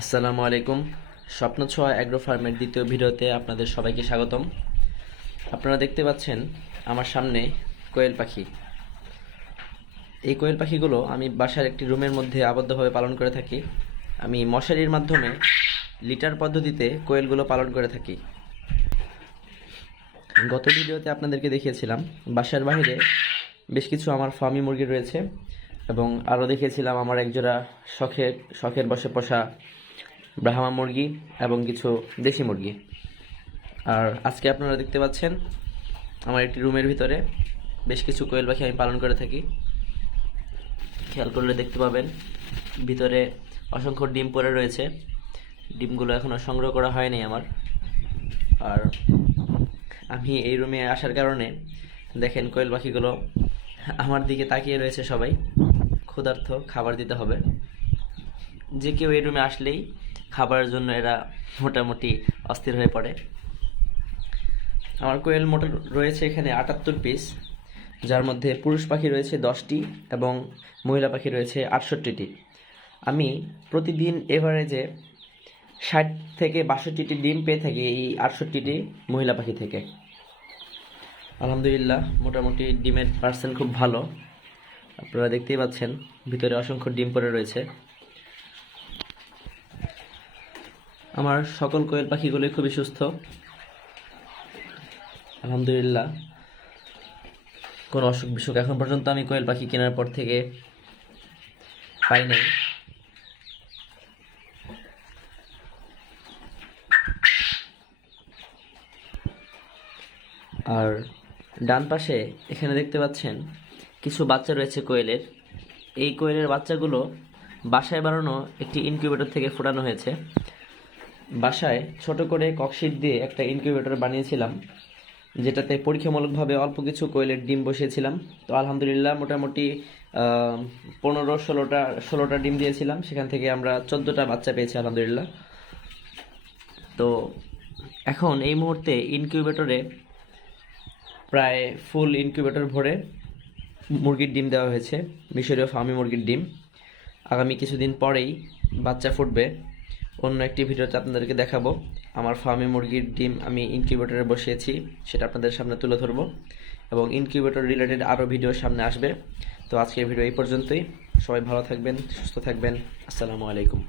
আসসালামু আলাইকুম। স্বপ্ন ছোঁয়া অ্যাগ্রো ফার্মের দ্বিতীয় ভিডিওতে আপনাদের সবাইকে স্বাগতম। আপনারা দেখতে পাচ্ছেন আমার সামনে কোয়েল পাখি। এই কোয়েল পাখিগুলো আমি বাসার একটি রুমের মধ্যে আবদ্ধভাবে পালন করে থাকি। আমি মশারির মাধ্যমে লিটার পদ্ধতিতে কোয়েলগুলো পালন করে থাকি। গত ভিডিওতে আপনাদেরকে দেখিয়েছিলাম বাসার বাইরে বেশ কিছু আমার ফার্মি মুরগি রয়েছে এবং আরও দেখিয়েছিলাম আমার একজোড়া শখের বশে পোষা ব্রাহ্মা মুরগি এবং কিছু দেশি মুরগি। আর আজকে আপনারা দেখতে পাচ্ছেন আমার একটি রুমের ভিতরে বেশ কিছু কোয়েল পাখি আমি পালন করে থাকি। খেয়াল করলে দেখতে পাবেন ভিতরে অসংখ্য ডিম পড়ে রয়েছে। ডিমগুলো এখনও সংগ্রহ করা হয়নি আমার। আর আমি এই রুমে আসার কারণে দেখেন কোয়েল পাখিগুলো আমার দিকে তাকিয়ে রয়েছে, সবাই ক্ষুধার্ত, খাবার দিতে হবে। যে কেউ এই রুমে আসলেই খাবারের জন্য এরা মোটামুটি অস্থির হয়ে পড়ে। আমার কোয়েল মোট রয়েছে এখানে 78 পিস, যার মধ্যে পুরুষ পাখি রয়েছে 10টি এবং মহিলা পাখি রয়েছে 68টি। আমি প্রতিদিন এভারেজে 60 থেকে 62টি ডিম পেয়ে থাকি এই 68টি মহিলা পাখি থেকে। আলহামদুলিল্লাহ, মোটামুটি ডিমের পার্সেন্ট খুব ভালো। আপনারা দেখতেই পাচ্ছেন ভিতরে অসংখ্য ডিম পড়ে রয়েছে। আমার সকল কোয়েল পাখিগুলোই খুবই সুস্থ, আলহামদুলিল্লাহ। কোনো অসুখ বিসুখ এখন পর্যন্ত আমি কোয়েল পাখি কেনার পর থেকে পাই নাই। আর ডান পাশে এখানে দেখতে পাচ্ছেন কিছু বাচ্চা রয়েছে কোয়েলের। এই কোয়েলের বাচ্চাগুলো বাসায় বানানো একটি ইনকিউবেটর থেকে ফোটানো হয়েছে। বাসায় ছোট করে ককশিট দিয়ে একটা ইনকিউবেটর বানিয়েছিলাম, যেটাতে পরীক্ষামূলকভাবে অল্প কিছু কোয়েলের ডিম বসিয়েছিলাম। তো আলহামদুলিল্লাহ মোটামুটি 15-16টা ডিম দিয়েছিলাম, সেখান থেকে আমরা 14টা বাচ্চা পেয়েছি আলহামদুলিল্লাহ। তো এখন এই মুহূর্তে ইনকিউবেটরে প্রায় ফুল ইনকিউবেটর ভরে মুরগির ডিম দেওয়া হয়েছে, মিশরীয় ফার্মি মুরগির ডিম। আগামী কিছুদিন পরেই বাচ্চা ফুটবে। অন্য একটি ভিডিওতে আপনাদেরকে দেখাবো আমার ফার্মে মুরগির ডিম আমি ইনকিউবেটরে বসিয়েছি, সেটা আপনাদের সামনে তুলে ধরবো এবং ইনকিউবেটর রিলেটেড আরও ভিডিও সামনে আসবে। তো আজকের ভিডিও এই পর্যন্তই। সবাই ভালো থাকবেন, সুস্থ থাকবেন। আসসালামু আলাইকুম।